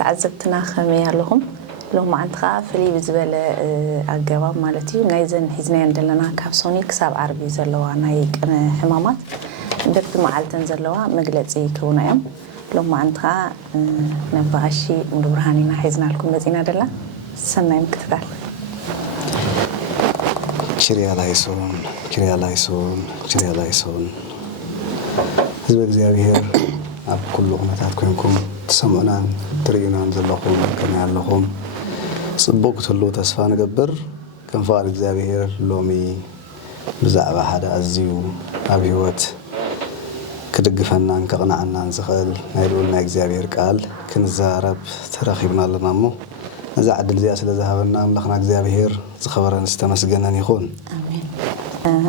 تعذبتنا خمي لهم لو ما عند خافلي بزبالة الجواب مالتي نايزن حزنين دلنا كابسوني كسب عربي زلوا نايك حمامات بيت معلتن زلوا مجلسي كونا يوم لو ما عند خا نبغاشي مدبرهانينا حزنا لكم بزينا دلا سنة يمكتدار كريا لايسون حزب እግዚአብሔር ኣብ ኩሉ ኩነታት ኮይንኩም ትሰምዑናን ትሪኡናን ዘለኹም ከመይ ኣለኹም ጽቡቕ ትሉ ተስፋ ንገብር ከም ፍቃድ እግዚአብሔር ሎሚ ብዛዕባ ሓደ ኣዝዩ ኣብ ህይወት ክድግፈናን ከቕናዕናን ዝኽእል ናይ ልዑልና እግዚአብሔር ቃል ክንዛረብ ተረኺብና ኣለና እሞ ነዛ ዕድል እዚኣ ስለ ዝሃበና ኣምላኽና እግዚአብሔር ዝኸበረን ዝተመስገነን ይኹን አሜን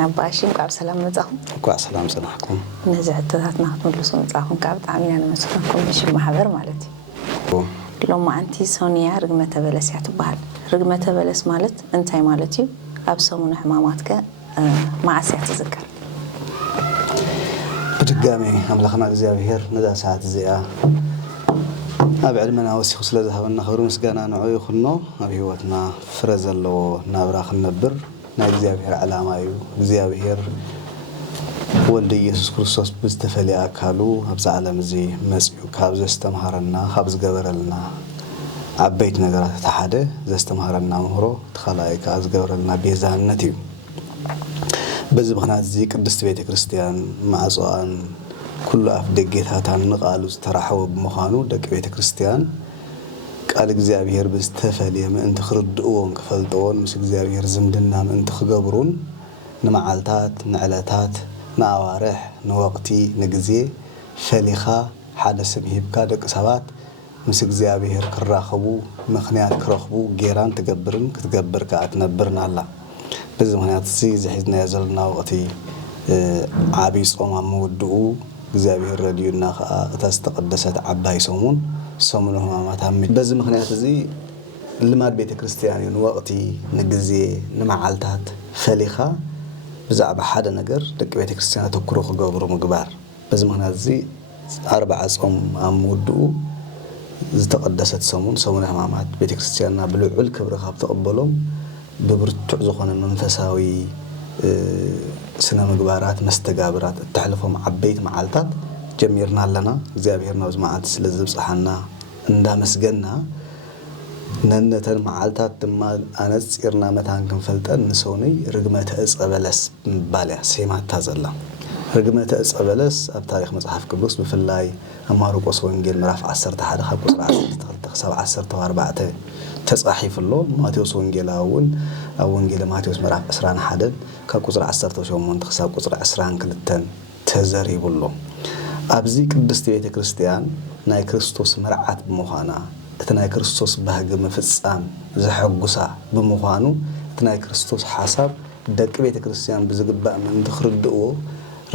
أبغاشين كعب سلام مزاحم. كعب سلام صنعكم. نزع التذات ناخذ لصون مزاحم كعب تعمين أنا مسكنكم بشي محبر مالتي. لو ما أنتي سونيا رقمة بلس يعتبر رقمة بلس مالت أنتي مالتي أبصمون حماماتك مع ساعة تذكر. بتقامي أملاخنا እግዚአብሔር نذا ساعة زيا. أبعد منا وسخ سلذها ونخبر مسجانا نعوي خنو أبي هوتنا فرزلو نابراخ النبر. نا እግዚአብሔር ዓላማ እዩ እግዚአብሔር ወልደ ኢየሱስ ክርስቶስ ብዝተፈልየ አካሉ ኣብዛ ዓለም እዚ መጽኡ ካብ ዘስተምሃረና ካብ ዝገበረልና ዓበይት ነገራት ተሓደ ዘስተምሃረና ምህሮ ተኸላይ ካብ ዝገበረልና ቤዛነት እዩ በዚ ምኽንያት እዚ ቅድስት ቤተ ክርስቲያን ማዕጾኣን ኩሉ ኣፍ ደጌታታን ንቓሉ ዝተራሕወ ብምዃኑ ደቂ ቤተ ክርስቲያን ቃል እግዚአብሔር በስተፈልየ ምእንት ክርድኡን ክፈልጥዎን ምስ እግዚአብሔር ዝምድና ምእንት ክገብሩን ንመዓልታት ንዕለታት ንኣዋርሕ ንወቅቲ ንግዜ ፈሊኻ ሓደ ሰብ ሂብካ ደቂ ሰባት ምስ እግዚአብሔር ክራኸቡ ምኽንያት ክረኽቡ ጌራን ትገብርን ክትገብር ከዓ ትነብርን ኣላ በዚ ምኽንያት እዚ ዝሒዝናዮ ዘለና ወቅቲ ዓብይ ጾም ኣብ ምውድኡ እግዚአብሔር ረድዩና ከዓ እታ ዝተቀደሰት ዓባይ ሰሙን ሰሙን ህማማት ኣሚድ በዚ ምኽንያት እዚ ልማድ ቤተ ክርስቲያን እዩ ወቅቲ ንግዜ ንመዓልታት ፈሊኻ ብዛዕባ ሓደ ነገር ደቂ ቤተ ክርስቲያን ተኩሩ ክገብሩ ምግባር በዚ ምኽንያት እዚ 40 ጾም ኣብ ምውድኡ ዝተቀደሰት ሰሙን ህማማት ቤተ ክርስቲያንና ብልዑል ክብሪ ካብ ተቀበሎም ብብርቱዕ ዝኾነ መንፈሳዊ ስነ ምግባራት መስተጋብራት ተሕልፎም ዓበይት መዓልታት ጀሚርና ኣለና እግዚአብሔርና ዝማዓት ስለ ዝብጽሐና እንዳመስገና ነነተን መዓልታት ድማ ኣነጽርና መታን ክንፈልጠን ንሰውነይ ርግመተ ዕጸበለስ ምባልያ ሰይማታ ዘላ ርግመተ ዕጸበለስ ኣብ ታሪኽ መጽሓፍ ቅዱስ ብፍላይ ኣብ ማርቆስ ወንጌል ምዕራፍ 11 ካብ ቁጽሪ 12 ክሳብ 14 ተጻሒፍሎ ማቴዎስ ወንጌላውን ኣብ ወንጌል ማቴዎስ ምዕራፍ 21 ካብ ቁጽሪ 18 ክሳብ ቁጽሪ 22 ተዘሪብሎ ኣብዚ ቅድስት ቤተ ክርስቲያን ናይ ክርስቶስ መርዓት ብምዃና እቲ ናይ ክርስቶስ ባህጊ ምፍጻም ዝሕጉሳ ብምዃኑ እቲ ናይ ክርስቶስ ሓሳብ ደቂ ቤተ ክርስቲያን ብዝግባእ ምእንቲ ክርድእዎ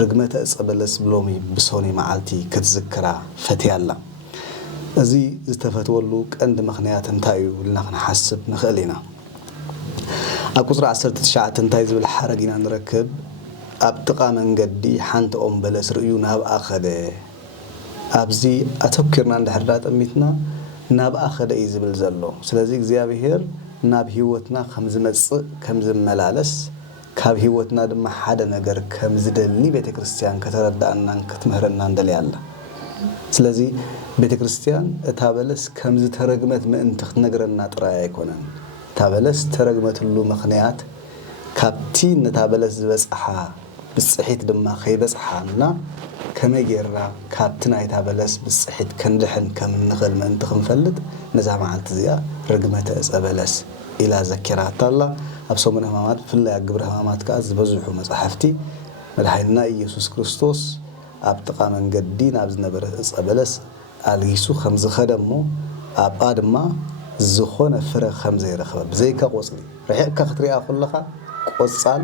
ርግመተ ዕጸበለስ ብሎሚ ብሶኒ መዓልቲ ክትዝክራ ፈትያላ እዚ ዝተፈትወሉ ቀንዲ ምኽንያት እንታይ እዩ ኢልና ክንሓስብ ንኽእል ኢና ኣብ ቁጽሪ 19 እንታይ ዝብል ሓረግ ኢና ንረክብ ኣብ ጥቓ መንገዲ ሓንቲ ኦም በለስ ርእዩ ናብኣ ኸደ ኣብዚ ኣተኪርና እንድሕር ጠሚትና ናብኣ ኸደ እዩ ዝብል ዘሎ ስለዚ እግዚአብሔር ናብ ህይወትና ከም ዝመጽእ ከም ዝመላለስ ካብ ህይወትና ድማ ሓደ ነገር ከም ዝደሊ ቤተ ክርስቲያን ከተረዳእናን ክትምህረና እንደልያላ ስለዚ ቤተ ክርስቲያን እታ በለስ ከም ዝተረግመት ምእንቲ ክትነግረና ጥራይ ኣይኮነን እታ በለስ ተረግመትሉ ምኽንያት ካብቲ ነታ በለስ ዝበጽሓ ብጽሒት ድማ ከይበጽሓና ከመይ ጌርና ካብቲ ናይታ በለስ ብጽሒት ክንድሕን ከም ንኽእል ምእንቲ ክንፈልጥ ነዛ መዓልቲ እዚኣ ርግመተ ዕጸበለስ ኢላ ዘኪራታ ኣላ ኣብ ሰሙነ ህማማት ብፍላይ ኣብ ግብረ ህማማት ከዓ ዝበዝሑ መጻሕፍቲ መድሓኒትና ኢየሱስ ክርስቶስ ኣብ ጥቓ መንገዲ ናብ ዝነበረ ዕጸበለስ ኣልጊሱ ከም ዝኸደ እሞ ኣብኣ ድማ ዝኾነ ፍረ ከም ዘይረኸበ ብዘይካ ቆጽሊ ርሒቕካ ክትሪኣ ከለኻ ቆጻል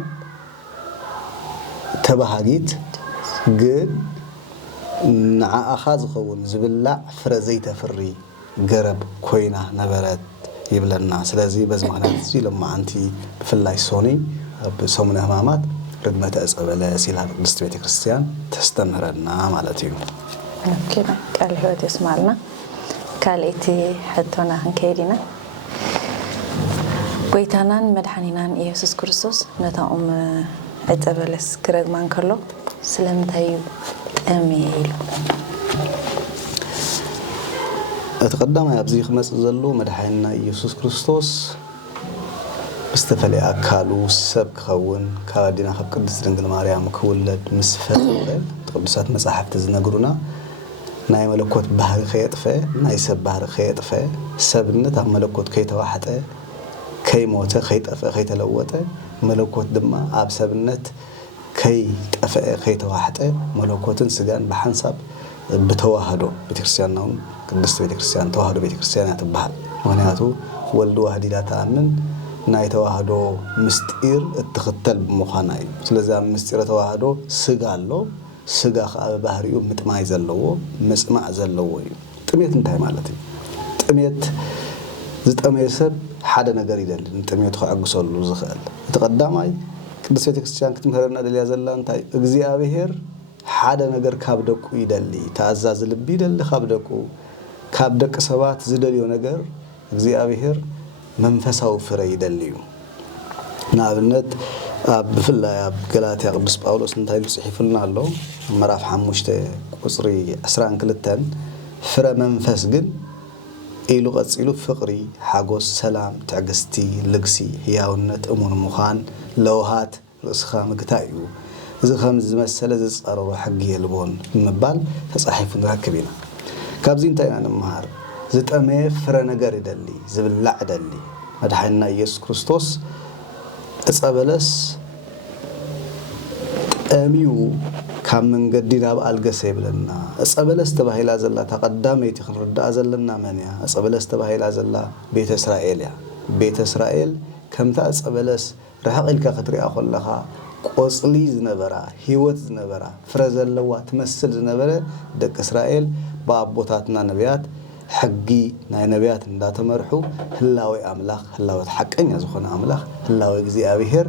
ተባሃጊት ግን ንዓኣኻ ዝኸውን ዝብላዕ ፍረ ዘይተፍሪ ገረብ ኮይና ነበረት ይብለና ስለዚ በዚ ምኽንያት እዚ ሎማዓንቲ ብፍላይ ሶኒ ኣብ ሰሙነ ህማማት ርግመተ ዕጸበለስ ኢላ ቅድስት ቤተ ክርስቲያን ተስተምህረና ማለት እዩ كده قال هو تسمعنا ካልእቲ ሕቶና ክንከይድና ጎይታናን መድሓኒናን ኢየሱስ ክርስቶስ ነታኦም ዕፀ በለስ ክረግማን ከሎ ስለምንታይ ጠምየ ኢሉ أتقدم يا بزيخ مسألة مدحنا يسوع كريستوس استفلي أكلو سب خون كادينا خب قدس رنجل مريم كولد مسفر تقدسات مساحة تزنقرنا ناي ملكوت بحر خيط فيه ناي سب بحر خيط فيه سبنا تام ملكوت كيت واحدة كي موته خيط أفه خيط لوته ملكوت دم عب سبنت كي أفه خيط واحدة ملكوت سجان بحنسب بتواهدو بتكريستيانهم قدست بتكريستيان تواهدو بتكريستيان يتبعل معناته ولد واحد لا تأمن ناي تواهدو مستير التختل بمخاناي سلزا مستير تواهدو سجالو سجا خاب بحريو متمايز اللو مسمع زلو تميت انتهي مالتي تميت زت أميسب حدا نجار يدل تميت خو عقصلو زخال تقدماي قدست بتكريستيان كتمهرنا دليا زلان تاي اجزي أبيهر حدا نجار كابدكو يدلي تعزز لبي دل كابدكو كابدك سبات زدليو نجار اجزي أبيهر منفسه فري يدليو نابنت بفلا يا قلات يا قدس باولوس انتي صحيفنا له مراف حموشته قصري اسران كلتن فر منفس جن إيلو قصيلو فقري حاجوس سلام تعجستي لقسي هياونت أمون مخان لوهات الأسخام قتايو إذا خمس مسألة زصارو حقي البون مبال تصحيف نركبينا كابزين تاينا نمهار زت أمي فر نجار يدلي زبلع دلي مدحنا يسوع كريستوس أصابلس أميو كم من قدينا بألقسي بلنا أصابلس تبهي لازلا تقدمي تخرج أزلنا منيا أصابلس تبهي لازلا بيت إسرائيل يا بيت إسرائيل كم تأصابلس رح أقولك خطري أقول لها قصلي زنبرة هيوت زنبرة فرزل لوا تمثل زنبرة دك إسرائيل بابوتاتنا نبيات حقي ناي نبيات لا تمرحو هلاوي أملاخ هلاوي حقين يزخون أملاخ هلاوي جزي أبيهر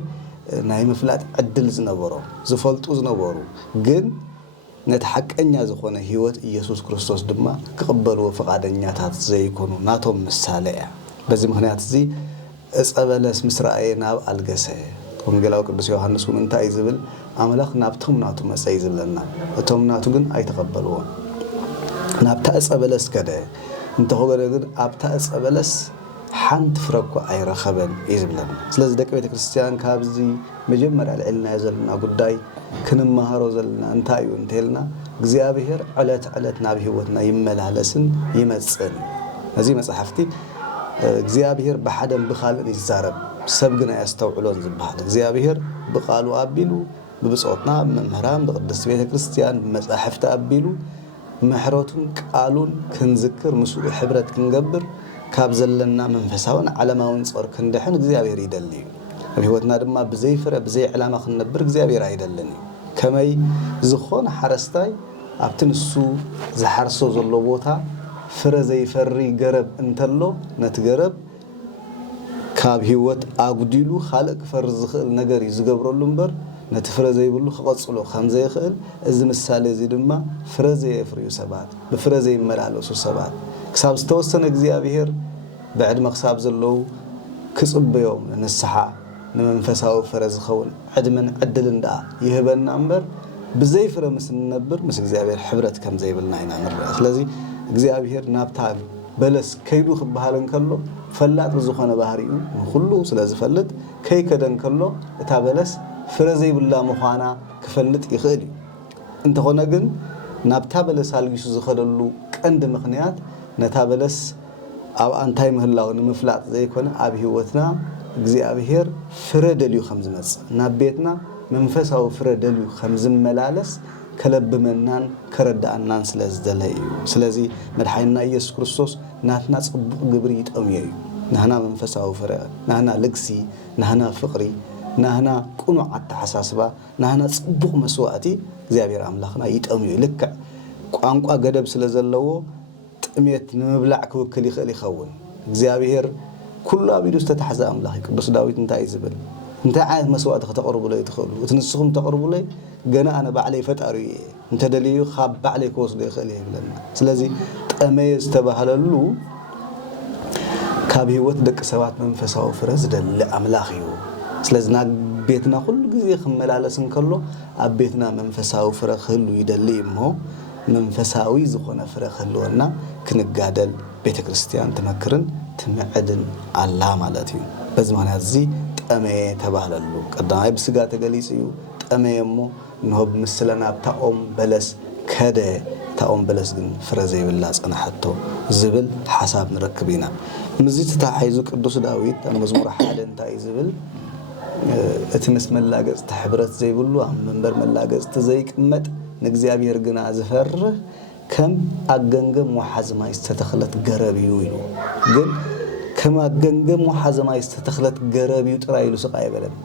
ناي مفلات عدل زنبرو زفلتو زنبرو جن نتحقين يزخون هيوت يسوع كريستوس دما كقبلوا فقادنياتات زي يكونوا ناتهم مسالية بزي مخنيات زي أسأبلس مسرائينا بالقسي ونقلاو قدس يوحنس ومنتا يزبل أملاخ نابتهم ناتو مسايزب لنا أتهم ناتو جن أي تقبلوا نابتا أسأبلس كده انت هو قال أبتا أسأبلس حنت فرقو أي رخبن يزبلن سلازي دك بيت كريستيان كابزي مجمر على علنا يزلنا قداي كنم مهارو زلنا انتايو انتهلنا እግዚአብሔር ዕለት ናብህወትና ይመላለስን ይመጽን እዚህ መጽሐፍቲ እግዚአብሔር በሐደም በኻልን ይዛረብ ሰብ ግን ያስተውዕሎን ዝባል እግዚአብሔር በቃሉ አቢሉ በብጾትና መምህራን በቅድስት ቤተ ክርስቲያን መጽሐፍት አቢሉ محروتون قالون كنذكر مسؤول حبرت كنجبر كابزلنا منفساون علماون صار كندحن እግዚአብሔር ይደልይ በህይወትና ድማ بزي ፍረ بزي علامه كنبر እግዚአብሔር አይደለኒ ከመይ ዝኾነ ሓረስታይ ኣብትንሱ ዝሓርሶ ዘሎ ቦታ ፍረ ዘይፈሪ ገረብ እንተሎ ነት ገረብ ካብ ህይወት አጉዲሉ خالق ፈር ዝኽእል ነገር ይዝገብረሉ እንበር نتفرز زي بقوله خقصلو خمسة يخل إذا مثال زي دما فرز يفريو سبات بفرز يمرالو سو سبات كسب استوسن እግዚአብሔር بعد ما كسب زلو كسب بيوم نسحة نمنفساو فرز خول عدمن عدل اندا يهبنا أمبر بزي فر مسن نبر مس እግዚአብሔር حبرت كم زي بلنا هنا نرى ስለዚህ እግዚአብሔር ናብታል بلس كيدو خبهالن كله فلات بزخونه ባህሪኡ ሁሉ ስለዚህ ፈለጥ ከይ ከደን ከሎ እታ በለስ فرزي بالله مخانا كفلت يخلي انت هنا جن نبتابلس هالجيش زخدلو كند مخنيات نتابلس أو أنتي مهلا ونمفلات زي كنا أبيه وثنا جزء أبيهر فردليو خمس مس نبيتنا منفس أو فردليو خمس ملالس كلب منان كرد الناس لزدلهي سلزي مرحينا يسوع كريستوس ناتنا صبق جبريت أميو نهنا منفس أو فرد نهنا لقسي نهنا فقري نهنا كونوا عت حساسبا نهنا صبق مسواتي እግዚአብሔር አምላኽና ይጠምዩ ልክ ቋንቋ ገደብ ስለዘለዎ ጥሜት ንብላዕ ክውክል ይኽእል ይኸውን እግዚአብሔር ኩሉ አቢዱ ዝተታሕዘ አምላኽ ቅዱስ ዳዊት እንታይ ዝብል انت عاد مسوات تقربوا لي تخلوا تنسخهم تقربوا لي جنا انا بعلي فتاري انت دليو خاب بعلي كوس دي خليه بلنا ስለዚህ ጠመየዝ ተባሃለሉ ካብ ህይወት ደቅ ሰባት መንፈሳዊ ፍረዝ ደለ አምላኽ እዩ ስለዚህ ና ቤትና ሁሉ ጊዜ ከመላለስን ከሎ ኣብ ቤትና መንፈሳዊ ፍረ ክህሉ ይደሊ እሞ መንፈሳዊ ዝኾነ ፍረ ክህልወና ክንጋደል ቤተክርስቲያን ተመክርን ትምዕድን አላ ማለት እዩ በዚ ምክንያት እዚ ጠመየ ተባሃለሉ ቀዳማይ ብስጋ ተገሊጽ እዩ ጠመየሞ ንሆብ ምስለና ታኦም በለስ ከደ ታኦም በለስ ግን ፍረ ዘይብላ ጽናሐቶ ዝብል ሐሳብ ንረክብና ምዚት ተታሒዙ ቅዱስ ዳዊት ኣብ መዝሙር 1 እንታይ ዝብል እቲ ምስ መላገጽ ተሕብረት ዘይብሉ ኣብ መንበር መላገጽ ተዘይቅመጥ ንእግዚአብሔር ግና ዝፈርህ ከም አገንገም ወሐዝማይ ዝተተኽለት ገረብ እዩ ኢሉ ግን ከም አገንገም ወሐዝማይ ዝተተኽለት ገረብ እዩ ጥራይ ኢሉ ስቃይ በለም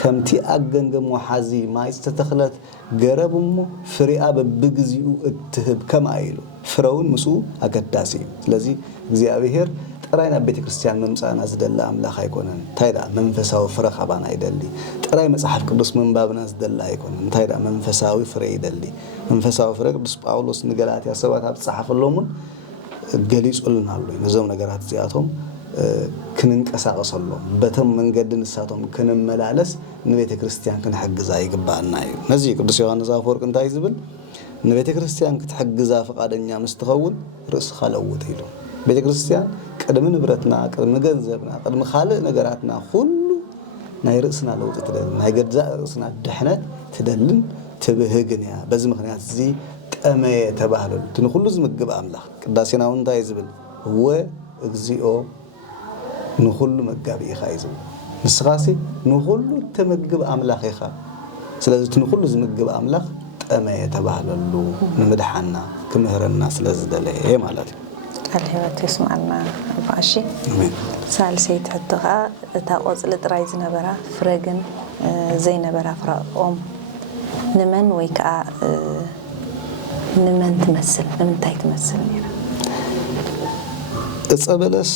ከምቲ አገንገም ወሐዚ ማይ ዝተተኽለት ገረብ እሞ ፍሪኣ በብግዚኡ እትህብ ከማ ኢሉ ፍረውን ምሱ አገዳሲ ስለዚ እግዚአብሔር ጥራይና ቤተክርስቲያን መምጻና ዝደላ አምላኽ አይኮነን ታይዳ መንፈሳዊ ፍረ ኸባና ይደሊ ጥራይ መጽሐፍ ቅዱስ መንባብና ዝደላ አይኮነን ታይዳ መንፈሳዊ ፍረ ይደሊ መንፈሳዊ ፍረ ቅዱስ ጳውሎስ ንገላትያ ሰባት ኣብ ጻሐፈሎምን ገሊጹልናሉ ነዞም ነገራት ዚያቶም ክንንቀሳቀሰሎም በተም መንገድን ንሳቶም ክንመላለስ ንቤተክርስቲያን ክንሕግዛ ይግባአና እዩ ነዚ ቅዱስ ዮሐንስ አፈወርቅ እንታይ ዝብል ንቤተክርስቲያን ክትሕግዛ ፈቃደኛ ምስተኸውን ርእስ ኻለውጥ ኢሉ ቤተክርስቲያን ቅድም ንብረትና ቅድም ገንዘብና ቅድም ካልእ ነገራትና ሁሉ ናይ ርእስና ለውጥ ትደል ናይ ገዛ ርእስና ድሕነት ትደልን ትብህግን ያ በዚ ምክንያት እዚ ጠመየ ተባህለሉ ትን ሁሉ ዝምግብ አምላኽ ቅዳሴናው እንታይ ዝብል ወ እግዚኦ ንሁሉ መጋቢ ኢኻ ይዝብል ንስኻሲ ንሁሉ ተመግብ አምላኽ ኢኻ ስለዚህ ንሁሉ ዝምግብ አምላኽ ጠመየ ተባህለሉ ንምድሓና ክምህረና ስለዝደለየ ማለት እዩ ቃል ህይወት ይስማዕና ባሺ ሳልሰይት ሕቶኻ እታ ቆጽሊ ጥራይ ዝነበራ ፍረግን ዘይነበራ ፍራኦም ንመን ወይ ከዓ ንመን ትመስል ንምንታይ ትመስል ነይራ እጸበለስ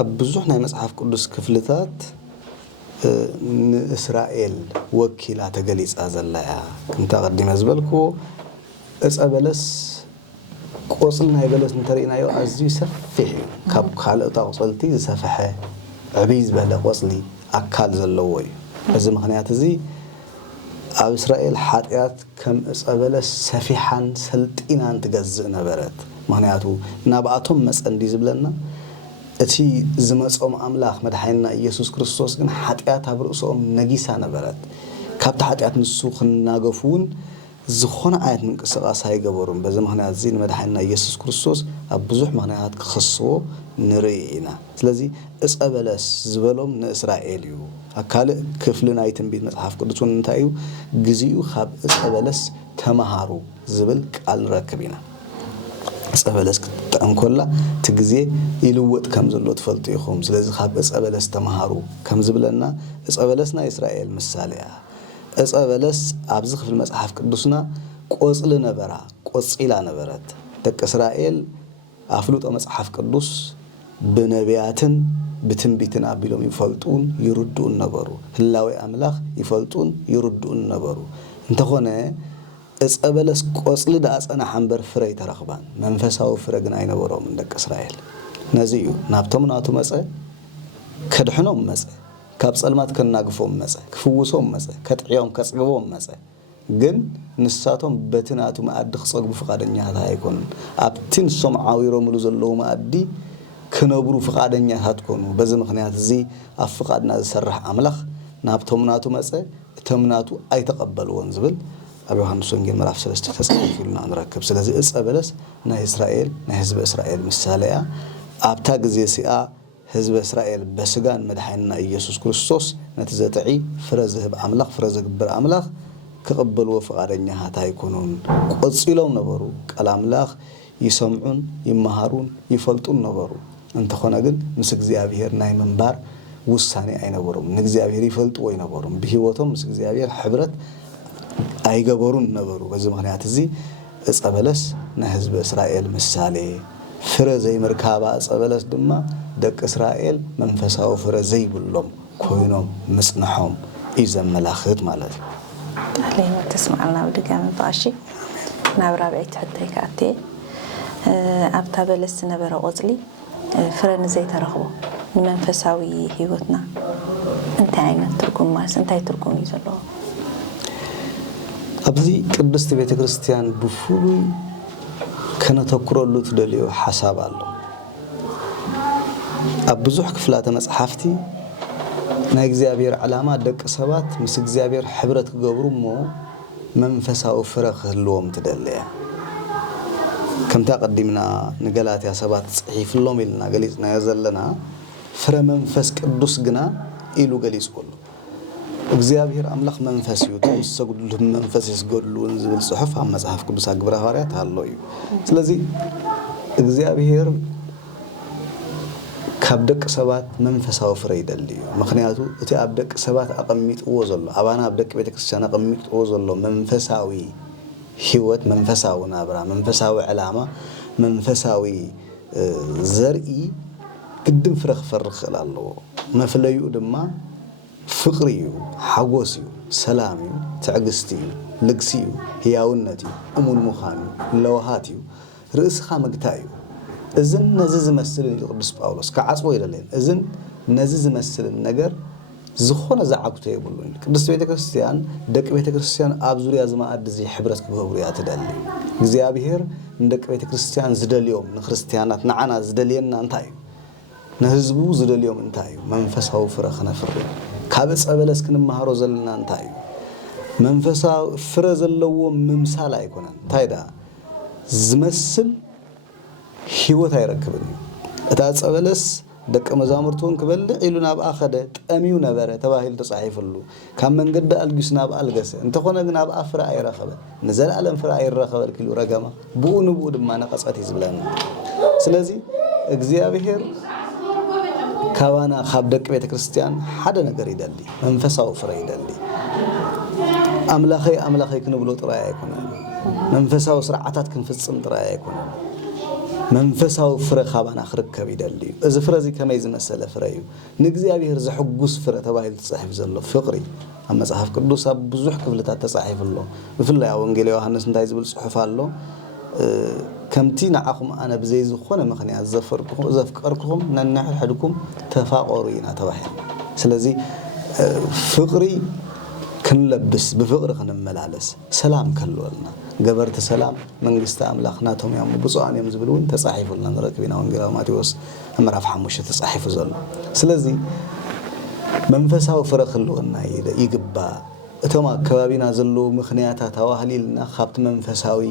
ኣብ ብዙሕ ናይ መጽሐፍ ቅዱስ ክፍልታት ንእስራኤል ወኪላ ተገሊጻ ዘላያ ክንታ ቀዲመ ዝበልኩ እጸበለስ ቆጽል ናይ በለስ እንተሪእናዮ ኣዝዩ ሰፊሕ ካብ ካልኦት ቆጽልቲ ዝሰፈሐ ዕብይ ዝበለ ቆጽሊ ኣካል ዘለዎ እዩ በዚ ምክንያት እዚ ኣብ እስራኤል ሓጢያት ከም እጸበለስ ሰፊሓን ሰልጢናን ትገዝእ ነበረት ምክንያቱ ናብኣቶም መጸንዲ ዝብለና እቲ ዝመጾም አምላኽ መድኃኒና ኢየሱስ ክርስቶስ ግን ሓጢያት ኣብ ርእሶም ነጊሳ ነበረት ካብቲ ሓጢያት ንሱ ክናገፉን ዝኾነ ዓይነት ምንቅስቃስ ኣይገበሩን በዚ ምክንያት እዚ መድኃኒና ኢየሱስ ክርስቶስ ኣብ ብዙሕ ምክንያት ክኸስዎ ንርኢና ስለዚ እጸበለስ ዝበሎም ንእስራኤል እዩ ኣካል ክፍሊ ናይ ትንቢት መጽሐፍ ቅዱስ እንታይ እዩግዚኡ ካብ እጸበለስ ተማሃሩ ዝብል ቃል ንረክብ ኢና እጸበለስ ተንኮላ ትግዜ ይልወጥ ከም ዘሎ ትፈልጡ ይኹም ስለዚ ካብ እጸበለስ ተማሃሩ ከም ዝብለና እጸበለስና እስራኤል ምሳሌያ እጸበለስ ኣብዚ ክፍል መጽሐፍ ቅዱስና ቆጽሊ ነበራ ቆጽላ ነበረት ደቂ እስራኤል ኣፍሉጦ መጽሐፍ ቅዱስ ብነቢያትን ብትንቢትን ኣቢሎም ይፈልጡን ይርዱን ነበሩ ህላዊ አምላኽ ይፈልጡን ይርዱን ነበሩ እንተኾነ እጸበለስ ቆጽሊ ዳጸና ሓንበር ፍረ ይተረኽባን መንፈሳዊ ፍረ ግን ኣይነበሮም ደቂ እስራኤል ነዚ እዩ ናብቶም ናቱ መጸ ከድሕኖም መጸ ካብ ጸልማት ከናግፎም መጸ ክፍውሶም መጸ ከጥዕዮም ከጽግቦም መጸ ግን ንሳቶም በትናቱ ማዕዲ ክጸግቡ ፈቃደኛታት ኣይኮኑን ኣብቲ ንሶም ዓዊሮምሉ ዘለዉ ማዕዲ ክነብሩ ፈቃደኛታት ኮኑ በዚ ምክንያት እዚ ኣብ ፈቃድና ዝሰርሕ አምላኽ ናብቶም ናቱ መጸ እቶም ናቱ ኣይተቀበልዎን ዝብል ኣብ ዮሐንስ ወንጌል ምዕራፍ 3 ተጻሒፉልና ንረክብ ስለዚ እጸበለስ ናይ እስራኤል ናይ ህዝቢ እስራኤል ምሳሌያ ኣብታ ግዜ ሲኣ ህዝቢ እስራኤል በስጋን መድኃኒና ኢየሱስ ክርስቶስ ነቲ ዘጥዒ ፍረ ዝህብ አምላኽ ፍረ ዝግብር አምላኽ ክቅበልዎ ፈቃደኛታት ኣይኮኑን ቆጽሎም ነበሩ ቃል አምላኽ ይሰምዑን ይመሃሩን ይፈልጡን ነበሩ እንተኾነ ግን ምስ እግዚአብሔር ናይ መንባር ውሳኔ ኣይነበሮም ንእግዚአብሔር ይፈልጥዎ ይነበሮም ብህይወቶም ምስ እግዚአብሔር ሕብረት ኣይገበሩን ነበሩ በዚ ምክንያት እዚ እጸበለስ ናይ ህዝቢ እስራኤል ምሳሌ ፍረ ዘይምርካባ እጸበለስ ድማ ደቂ እስራኤል መንፈሳዊ ፍረ ዘይብሎም ኮይኖም ምጽንሖም إذا ملاخت مالتي أهلا ما تسمعنا بدقام باشي نابرا بعيد حتى كأتي أبتا بلس نبرا غزلي فرن زي ترخبو منفساوي هيوتنا انت عين تركم ماس انت تركم يزلو أبزي قدست بيت كريستيان بفولي كانت تقرأ تدليو حساب الله أبزوح كفلات مصحفتي نا እግዚአብሔር ዓላማ ደቅ ሰባት ምስ እግዚአብሔር ሕብረት ክገብሩ ሞ መንፈሳዊ ፍረ ክህልዎም ትደልያ ከምታ ቀዲምና ንገላትያ ሰባት ጽሒፍሎም ኢልና ገሊጽና ያዘለና ፍረ መንፈስ ቅዱስ ግና ኢሉ ገሊጽሉ እግዚአብሔር አምላኽ መንፈስ እዩ ተሰግዱ መንፈስ ይስገድሉን ዝብል ጽሑፍ ኣብ መጽሐፍ ቅዱስ ግብረ ሐዋርያት ኣሎ እዩ ስለዚ እግዚአብሔር ካብ ደቅ ሰባት መንፈሳዊ ፍረ ይደልዩ ምክንያቱ እቲ ኣብ ደቅ ሰባት አቀሚጥዎ ዘሎ አባና ኣብ ደቅ ቤተክርስቲያን አቀሚጥዎ ዘሎ መንፈሳዊ ህይወት መንፈሳዊ ናብራ መንፈሳዊ ዓላማ መንፈሳዊ ዘርኢ ግድም ፍረ ክፈርኽ ኣለዎ መፍለዩ ድማ ፍቅሪ እዩ ሓጎስ እዩ ሰላም እዩ ትዕግስቲ እዩ ልግሲ እዩ ህያውነት እዩ እሙን ምዃኑ ለውሃት እዩ ርእስኻ መግታ እዩ إذن نزز مثل القدس باولوس كعصبه إلى لين إذن نزز مثل النجار زخونة زعقته يقولون قدس بيت كريستيان دك بيت كريستيان أبزوري أزمة أدزي حبرت كبوريات دالي እግዚአብሔር دك بيت كريستيان زدل يوم نخريستيانات نعنا زدلين نانتايو نهزبو زدل يوم نانتايو منفسه فرخنا فرق كابس أبلس كن مهارو زلنا نانتايو منفسه فرز اللو ممسال يكونن تايدا زمثل ህይወት አይረክብን እታጸበለስ ደቀ መዛሙርቱን ከበል ኢሉና በአኸደ ጠሚው ነበረ ተባሂል ተጻሒፈሉ ካብ መንገድ አልግስና በአልገሰ እንተኾነ ግን ኣብ አፍራ አይረኸበ ነዘላለም ፍራ አይረኸበ ክሉ ረገማ ቡኡንቡ ድማ ነቀጸት ይዝብላና ስለዚ እግዚአብሔር ካባና ካብ ደቀ ቤተ ክርስቲያን ሓደ ነገር ይደሊ መንፈሳዊ ፍራ ይደሊ አምላኸይ ክንብሎ ጥራይ አይኮነን መንፈሳዊ ስርዓታት ክንፍጽም ጥራይ አይኮነን መንፈሳዊ ፍረ ካባና ክርከብ ይደልዩ እዚ ፍረዚ ከመይ ዝመሰለ ፍረዩ ንእግዚአብሔር ዝሕጉስ ፍረ ተባሂል ተጻሒፍ ዘሎ ፍቅሪ ኣብ መጽሐፍ ቅዱስ ኣብ ብዙሕ ክፍልታት ተጻሒፍሎ ብፍላይ ኣብ ወንጌል ዮሐንስ እንታይ ዝብል ጽሑፍ ኣሎ ከምቲ ንዓኹም ኣነ ብዘይ ዝኾነ ምኽንያት ዘፍቀርኩኹም ነንሕድኩም ተፋቀሩ ኢና ተባሂል ስለዚ ፍቅሪ ክንለብስ ብፍቅሪ ክንመላለስ ሰላም ከልወልና ገበርተ ሰላም መንግስት አምላኽናቶም ያሙ ብፁዓን እዮም ዝብሉን ተጻሒፉልና ንረክብና ወንጌል ማቴዎስ ምዕራፍ 5 ተጻሒፉ ዘሎ ስለዚ መንፈሳዊ ፍረ ክልወና ይግባ እቶም አካባቢና ዘሎ ምኽንያታት ተዋህሊልና ካብቲ መንፈሳዊ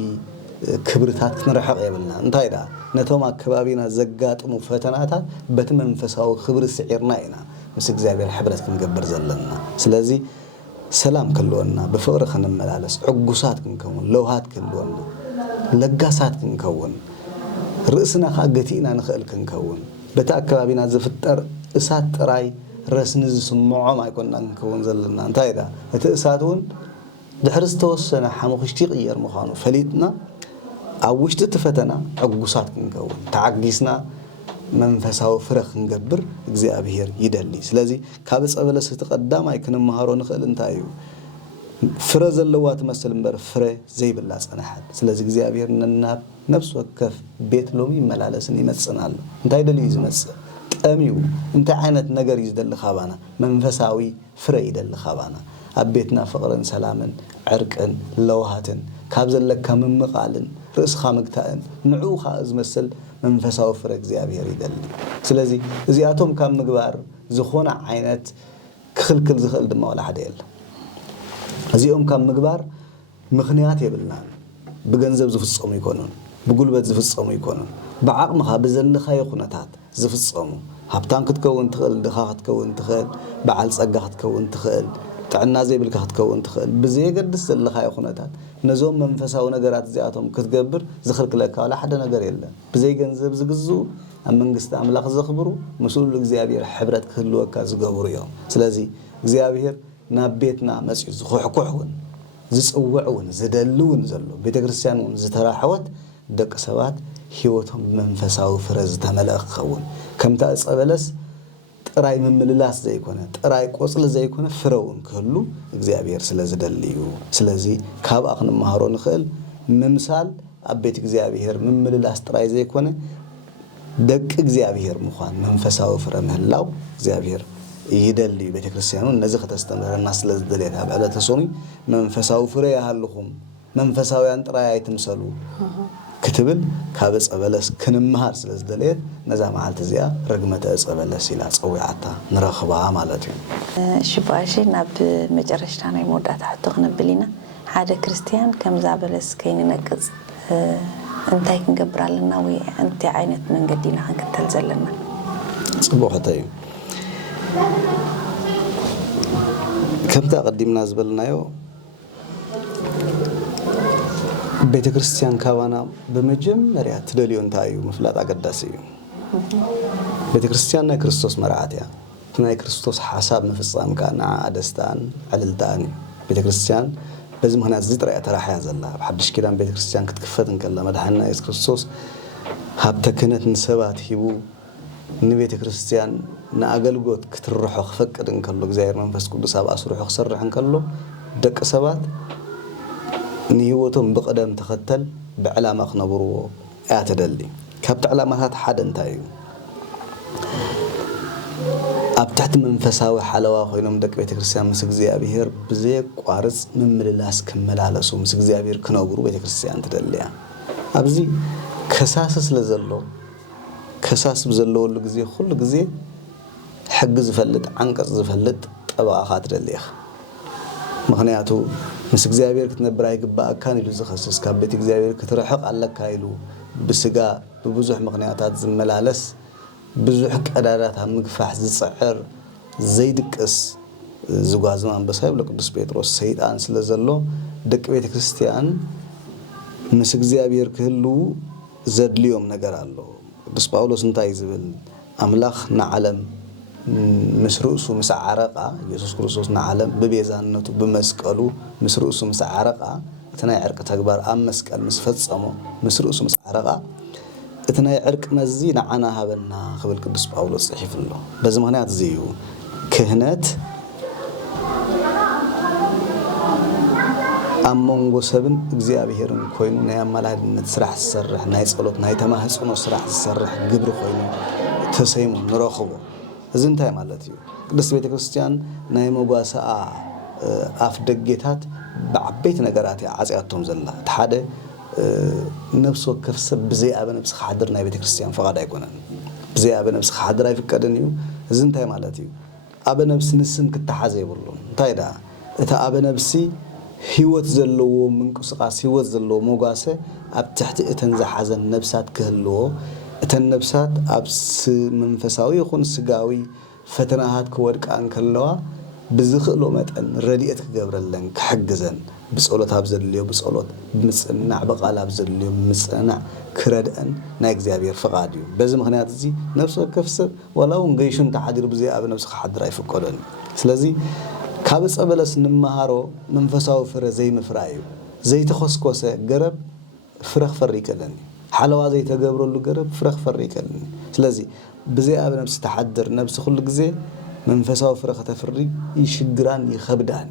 ክብርታት ክንረሕቕ የብልና እንታይ ዳ ነቶም አካባቢና ዘጋጥሙ ፈተናታት በቲ መንፈሳዊ ክብር ስዒርና ኢና ምስ እግዚአብሔር ሕብረት ክንገብር ዘለና ስለዚ ሰላም ከልወና በፍቅር ክንመላለስ ዕጉሳት ክንከውን ለውሃት ከልወና ለጋሳት ክንከውን ርእስና ካገቲና ንኽእል ክንከውን በታ አካባቢና ዝፍጠር እሳት ጥራይ ረስኒ ዝስምዖም አይኮንና ክንከውን ዘለና እንታይ ዳ እቲ እሳቱን ድሕሪ ዝተወሰነ ሓሙኽሽቲ ይቕየር ምዃኑ ፈሊጥና ኣብ ውሽጢ ትፈተና ዕጉሳት ክንከውን ተዓጊስና መንፈሳዊ ፍረ ክንገብር እግዚአብሔር ይደሊ ስለዚ ካብ ጸበለስ ተቀዳማይ ክንመሃሮ ንኽእል እንታይ እዩ ፍረ ዘለዋ ትመስል እምበር ፍረ ዘይብላ ጸናሐት ስለዚ እግዚአብሔር ነናብ ነፍስ ወከፍ ቤት ሎሚ መላለስን ይመጽናል እንታይ ደልዩ ዝመጽእ ጠሚው እንታይ ዓይነት ነገር ይዝደል ኻባና መንፈሳዊ ፍረ ይደል ኻባና ኣብ ቤትና ፍቅርን ሰላምን ዕርቅን ለውሃትን ካብ ዘለካ ምምቃልን ርእስኻ ምግታእን ንዑኻ ዝመስል መንፈሳዊ ፍረ እግዚአብሔር ይደል ስለዚ እዚአቶም ካብ ምግባር ዝኾነ ዓይነት ክልክል ዝኽእል ድማ ወላ ሓደ የለ እዚኦም ካብ ምግባር ምኽንያት የብልና ብገንዘብ ዝፍጸሙ ይኮኑን ብጉልበት ዝፍጸሙ ይኮኑን ብዓቕምኻ ብዘለኻዮ ኩነታት ዝፍጸሙ ሃብታም ክትከውን ትኽእል ድኻ ክትከውን ትኽእል በዓል ጸጋ ክትከውን ትኽእል ጥዕና ዘይብልካ ክትከውን ትኽእል ብዘየገድስ ዘለኻዮ ኩነታት ነዞም መንፈሳዊ ነገራት እዚአቶም ክትገብር ዝኽልክለካ ወላ ሓደ ነገር የለ ብዘይ ገንዘብ ዝግዝኡ ኣብ መንግስቲ አምላኽ ዘኽብሩ መስሉ እግዚአብሔር ሕብረት ክህልወካ ዝገብሩ እዮም ስለዚ እግዚአብሔር ናብ ቤትና መጽኡ ዝኹሕኩሕውን ዝጽውዕውን ዝደልውን ዘሎ ቤተክርስቲያን እውን ዝተራሕወት ደቂ ሰባት ህይወቶም መንፈሳዊ ፍረ ዝተመልአ ክኸውን ከምታ ጸበለስ ጥራይ መምልላስ ዘይኮነ ጥራይ ቆጽል ዘይኮነ ፍረውን ክህሉ እግዚአብሔር ስለዝደልዩ ስለዚህ ካብ አኽን ማህሮ ንኽእል ምምሳል አቤት እግዚአብሔር መምልላስ ጥራይ ዘይኮነ ደቅ እግዚአብሔር ምዃን መንፈሳዊ ፍረ ምህላው እግዚአብሔር ይደልዩ ቤተክርስቲያኑ እነዚህ ከተስተምረና ስለዝደለታ በዕለተ ሰኑይ መንፈሳዊ ፍረ ያህልኹም መንፈሳውያን ጥራይ አይትምሰሉ ክትብል ካብ ጸበለስ ክንምሃር ስለዝደለየት ነዛ መዓልት እዚኣ ረግመተ ጸበለስ ኢላ ጸዊዓታ ንረኽባ ማለት እዩ ሽባሽ ናብ መጨረሻ ናይ መወዳእታ ሕቶ ክንብሊና ሓደ ክርስቲያን ከምዛ በለስ ከይንነቅጽ እንታይ ክንገብር ኣለና ወይ እንታይ ዓይነት መንገዲና ክንከተል ዘለና ጽቡቕ እዩ ከምታ ቀዲምና ዝበልናዮ ቤተክርስቲያን ካባና በመጀመሪያ ትደልዩ እንታይ እዩ ምፍላጥ አገዳሲ እዩ ቤተክርስቲያን ናይ ክርስቶስ መርዓትያ ናይ ክርስቶስ ሐሳብ ምፍጻም ካና አደስታን ዕልልታን ቤተክርስቲያን በዚ ምክንያት ዝጥራያ ተራሕያ ዘላ በሐድሽ ኪዳን ቤተክርስቲያን ክትክፈት እንከላ መድኃኒና ኢየሱስ ክርስቶስ ሀብተ ክህነት ንሰባት ሂቡ ንቤተክርስቲያን ንአገልግሎት ክትርሖ ክፈቅድ እንከሎ እግዚአብሔር መንፈስ ቅዱስ አብ አስሩሖ ክሰርሕ እንከሎ ደቂ ሰባት ንህይወቶም ብቅደም ተኸተል ብዕላማ ክነብርዎ ያተደሊ ካብቲ ዕላማታት ሓደ እንታይ እዩ ኣብ ትሕቲ መንፈሳዊ ሓለዋ ኮይኖም ደቂ ቤተክርስቲያን ምስ እግዚአብሔር ብዘይቋርጽ ምምልላስ ክመላለሱ ምስ እግዚአብሔር ክነብሩ ቤተክርስቲያን ትደልያ ኣብዚ ከሳስ ስለዘሎ ከሳስ ብዘለወሉ ግዜ ኩሉ ግዜ ሕጊ ዝፈልጥ ዓንቀጽ ዝፈልጥ ጠበቃኻ ትደልያ ምክንያቱ ምስ እግዚአብሔር ክትነብር አይግባእካን ኢሉ ዝኸስስ ካብ ቤት እግዚአብሔር ክትረሕቕ ኣለካ ኢሉ ብስጋ ብብዙሕ ምክንያታት ዝመላለስ ብዙሕ ቀዳዳት ኣብ ምግፋሕ ዝጽዕር ዘይድቅስ ዝጓዝማ አንበሳ ይብሎ ቅዱስ ጴጥሮስ ሰይጣን ስለዘሎ ደቂ ቤተ ክርስቲያን ምስ እግዚአብሔር ክህሉ ዘድልዮም ነገር ኣሎ ቅዱስ ጳውሎስ እንታይ ዝብል አምላኽ ንዓለም ምስ ርእሱ ምስ ዓረቃ ኢየሱስ ክርስቶስ ንዓለም በቤዛነቱ በመስቀሉ ምስ ርእሱ ምስ ዓረቃ እተናይ ዕርቅ ተግባር ኣብ መስቀል ምስ ፈጸሞ ምስ ርእሱ ምስ ዓረቃ እተናይ ዕርቅ መዚ ንዓና ሃበና ክብል ቅዱስ ጳውሎስ ጽሒፍሎ በዚ ምክንያት ዝዩ ክህነት ኣብ መንጎ ሰብን እግዚአብሔርን ኮይኑ ናይ ኣማላድነት ስራሕ ዝሰርሕ ናይ ጸሎት ናይ ተማህጽኖ ስራሕ ዝሰርሕ ግብሪ ኮይኑ ተሰይሙ ንረኽቦ እዚ እንታይ ማለት እዩ ቅድስት ቤተክርስቲያን ናይ መጓሰአ አፍ ደጌታት ብዓበይቲ ነገራት ዓጽያቶም ዘላ ሓደ ነፍስ ወከፍ ሰብ ብዘይ ኣበ ነፍስ ክሓድር ናይ ቤተክርስቲያን ፈቃድ ኣይኮነን ብዘይ ኣበ ነፍስ ክሓድር ኣይፍቀድን እዩ እዚ እንታይ ማለት እዩ ኣበ ነፍሲ ንስም ክትሓዘ ይብሉን እንታይ ዳ እታ ኣበ ነፍሲ ህይወት ዘለዎ ምንቅስቃስ ህይወት ዘለዎ መጓሰ ኣብ ትሕቲ እተን ዝሓዘን ነፍሳት ክህልዎ እተን ነፍሳት ኣብ መንፈሳዊ ይኹን ስጋዊ ፈተናታት ክወድቃን ከለዋ ብዝኽእሎ መጠን ረድኤት ክገብረለን ክሕግዘን ብጸሎት ኣብ ዘድልዮ ብጸሎት ብምጽናዕ በቃል ኣብ ዘድልዮ ብምጽናዕ ክረድአን ናይ እግዚአብሔር ፈቃድ እዩ በዚ ምክንያት እዚ ነፍስ ወከፍ ሰብ ወላውን ገይሹን ተሓዲሩ ብዘይ ኣብ ነፍሲ ክሓድር ኣይፍቀዶን ስለዚ ካብ ጸበለስ ንመሃሮ መንፈሳዊ ፍረ ዘይምፍራይ እዩ ዘይተኸስኮሰ ገረብ ፍረ ክፈሪ ይከለኒ ሓለዋ ዘይተገብረሉ ገረብ ፍረ ክፈሪ ይከለኒ ስለዚ ብዘይ ኣብ ነፍሲ ተሓድር ነፍሲ ኩሉ ግዜ መንፈሳዊ ፍረ ከተፍሪ ይሽግራን ይኸብዳን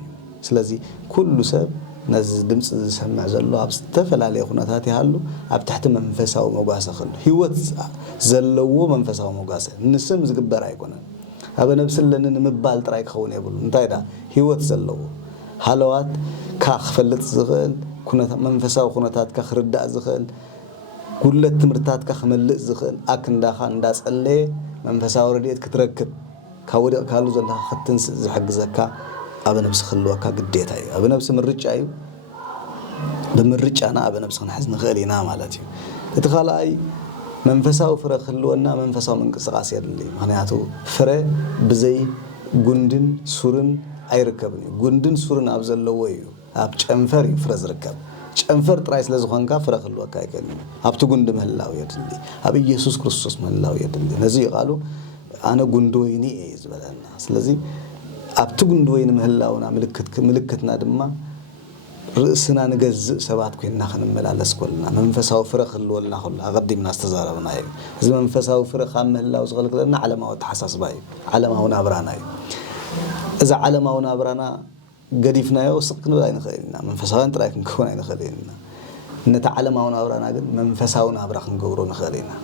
ስለዚ ኩሉ ሰብ ነዚ ድምጽ ዝሰምዕ ዘሎ ኣብ ዝተፈላለዩ ኩነታት ይሃሉ ኣብ ትሕቲ መንፈሳዊ መጓሰ ክህሉ ህይወት ዘለዎ መንፈሳዊ መጓሰ ንስም ዝግበር ኣይኮነን ኣብ ነፍሲ ለኒ ንምባል ጥራይ ክኸውን የብሉ እንታይ ዳ ህይወት ዘለዎ ሃለዋት ካ ክፈልጥ ዝኽእል ኩነታት መንፈሳዊ ኩነታት ካ ክርዳእ ዝኽእል ጉለት ትምርታት ካ ክመልእ ዝኽእል ኣክንዳኻ እንዳጸለየ መንፈሳዊ ረድኤት ክትረክብ ካብ ወዲቕ ካሉ ዘለካ ክትንስ ዝሕግዘካ ኣብ ነፍሲ ክህልወካ ግዴታ እዩ ኣብ ነፍሲ ምርጫ እዩ ብምርጫና ኣብ ነፍሲ ክንሕዝ ንኽእል ኢና ማለት እዩ እቲ ካልኣይ መንፈሳዊ ፍረ ክህልወና መንፈሳዊ ምንቅስቃስ የድሊ ምክንያቱ ፍረ ብዘይ ጉንድን ሱርን ኣይርከብን እዩ ጉንድን ሱርን ኣብ ዘለዎ እዩ ኣብ ጨንፈር እዩ ፍረ ዝርከብ ጨንፈር ጥራይ ስለ ዝኾንካ ፍረ ክህልወካ ኣይከኣልን ኣብቲ ጉንዲ ምህላው የድሊ ኣብ ኢየሱስ ክርስቶስ ምህላው የድሊ ነዚ ቃሉ ኣነ ጉንዲ ወይኒ እየ ዝበለና ስለዚ ኣብቲ ጉንዲ ወይኒ ምህላውና ምልክትና ድማ رأسنا نجزء سبات كنا خنمل على سكولنا منفسه وفرخ اللي ولا خلا قدمنا استزاربنا إذا منفسه وفرخ عم الله وصغلق لنا على ما هو تحسس باي على ما هو نابرانا إذا على ما هو نابرانا قديفنا يوسقنا لا ينخلينا منفسه أنت رايك نكون ينخلينا نتعلم ما هو نابرانا قد منفسه ونابرخ نقبرون نخلينا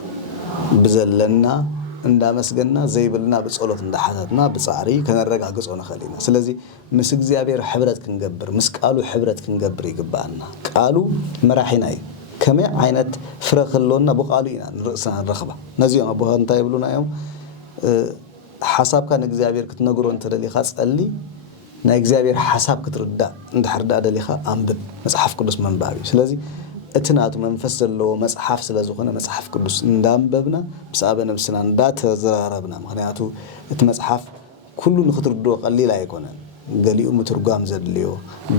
بزلنا እንዳ መስገና ዘይብልና በጸሎት እንዳሐተትና በጻሪ ከነረጋ ገጾና ኸሊና ስለዚህ ምስ እግዚአብሔር ሕብረት ክንገብር ምስ ቃሉ ሕብረት ክንገብር ይግባና ቃሉ መራሒናይ ከመ አይነት ፍረኽሎና በቃሉ ኢና ንርእስና ረኽባ ነዚዮ አቦሃ እንታይ ይብሉና እዮም ሐሳብካ ንእግዚአብሔር ክትነግሮ እንተደሊኻ ጸሊ ናይ እግዚአብሔር ሐሳብ ክትርዳ እንድሕርዳ ደሊኻ አንብብ መጽሐፍ ቅዱስ መንባቢ ስለዚህ እትናቱ መንፈስ ዘለው መጽሐፍ ስለዝኾነ መጽሐፍ ቅዱስ እንዳንበብና ብሳበ ነፍስና እንዳተዘራረብና ምክንያቱ እቲ መጽሐፍ ኩሉ ንኽትርዶ ቀሊል አይኮነን ገሊኡ ምትርጓም ዘድልዮ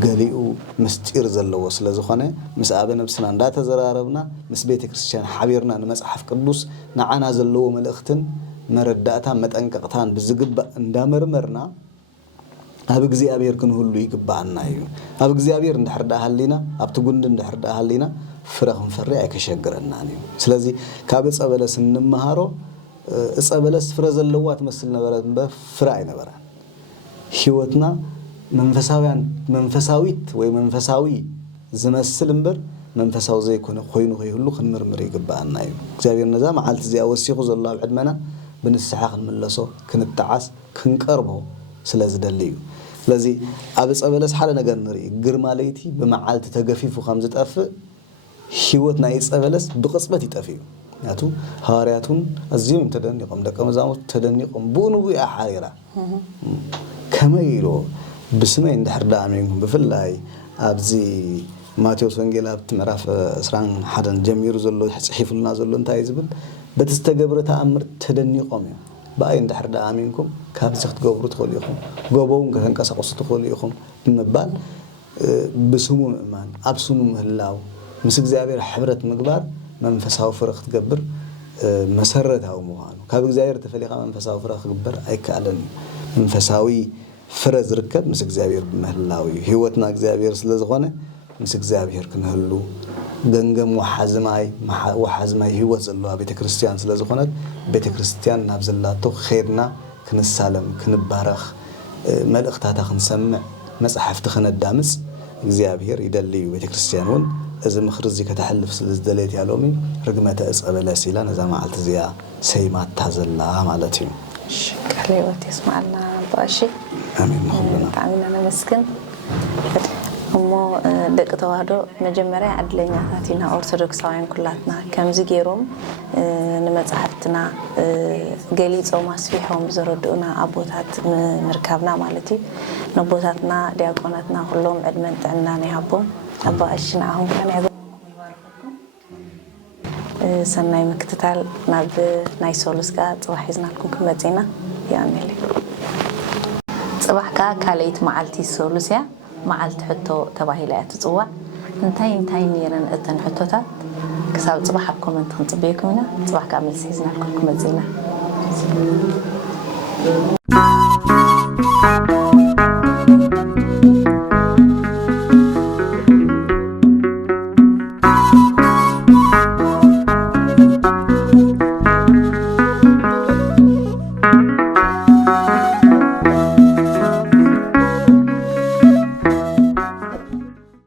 ገሊኡ ምስጢር ዘለው ስለዝኾነ ብሳበ ነፍስና እንዳተዘራረብና ምስ ቤተ ክርስቲያን ሓቢርና ንመጽሐፍ ቅዱስ ንዓና ዘለው መልእኽትን መረዳእታ መጠንቀቕታን ብዝግባእ እንዳመርመርና أب እግዚአብሔር ክንሁሉ ይግባአና እዩ أب እግዚአብሔር እንድሕርዳ ሃሊና ኣብቲ ጉንድ እንድሕርዳ ሃሊና ፍረኽን ፈሪ አይከሸግረና እዩ ስለዚህ ካብ ጸበለስ እንመሃሮ ጸበለስ ፍረ ዘለዋ ትመስል ነበረት በፍራ አይነበረ ህይወትና መንፈሳዊት ወይ መንፈሳዊ ዝመስል እንበር መንፈሳዊ ዘይኮነ ኮይኑ ሁሉ ክንምርምር ይግባአና እዩ እግዚአብሔር ነዛ መዓልት እዚያ ወሲኹ ዘሎ ኣብ ዕድመና ብንስሐ ክንመለሶ ክንጣዓስ ክንቀርቦ ስለዝደልዩ ስለዚህ ኣብ ጸበለስ ሓለ ነገር ንሪ ግርማ ለይቲ በመዓልት ተገፊፉ ከም ዝጠፍእ ህይወት ናይ ጸበለስ ብቅጽበት ይጠፍዩ ያቱ ሐዋርያቱን አዚም ተደንቆም ደቀ መዛሙርት ተደንቆም ቡኑ ያሐሪራ ከመይሎ ብስመ እንድሕርዳ አሜንኩም በፍላይ ኣብዚ ማቴዎስ ወንጌል ኣብ ምዕራፍ 21 ጀሚሩ ዘሎ ጽሒፉልና ዘሎ እንታይ ዝብል በተስተገብረ ተአምር ተደንቆም باي اندحر دا امينكم كابزخت غبرو تخوليكم غوبون كتنقسقسو تخوليكم بمبال بسمو امان ابسمو مهلاو مس እግዚአብሔር ሕብረት ምግባር መንፈሳዊ ፍረኽ ትገብር መሰረታው መሆኑ ካብ እግዚአብሔር ተፈልኻ መንፈሳዊ ፍረኽ ትገብር አይካለን መንፈሳዊ ፍረ ዝርከብ ምስ እግዚአብሔር በመህላው ህይወትና እግዚአብሔር ስለዝኾነ ምስ እግዚአብሔር ክንህሉ ገንገም ወሐዝማይ ህይወት ዘለዋ ቤተ ክርስቲያን ስለዝኾነ ቤተ ክርስቲያን ናብ ዘላቶ ኸይርና ክንሳለም ክንባረኽ መልእኽታታ ክንሰምዕ መጽሐፍቲ ክነዳምጽ እግዚአብሔር ይደልዩ ቤተ ክርስቲያኑን እዚ ምኽር እዚ ከተሐልፍ ስለዝደለየት ያሎሚ ርግመተ ጸበለስ ኢላ ነዛ መዓልት እዚያ ሰይማታ ዘላ ማለት እዩ ቃልዮት ይስማዕና ባሺ አሜን አሜን ነመስግን እሞ ደቅ ተዋህዶ መጀመሪያ አድለኛታቲና ኦርቶዶክሳውያን ኩላትና ከምዚ ገይሮም ንመጽሐፍትና ገሊጾም አስፊሖም ዘረዱና አቦታት ምርካብና ማለት እዩ ንቦታትና ዲያቆናትና ሁሉም ዕድመን ጥዕና ይሃቦም አባሽና አሁን ካን ያባረኩም ሰናይ ምክትታል ናብ ናይ ሶሉስካ ጽባሕ ይዝናልኩም ከመጽና ያኔል ጽባሕካ ካለይት መዓልቲ ሶሉስያ معلت حتى تباهيلا تطوع انتي نيرن اتن حتوتا كساب صباح كومنت نطبيكم هنا صباح كامل سيزنا لكم زينه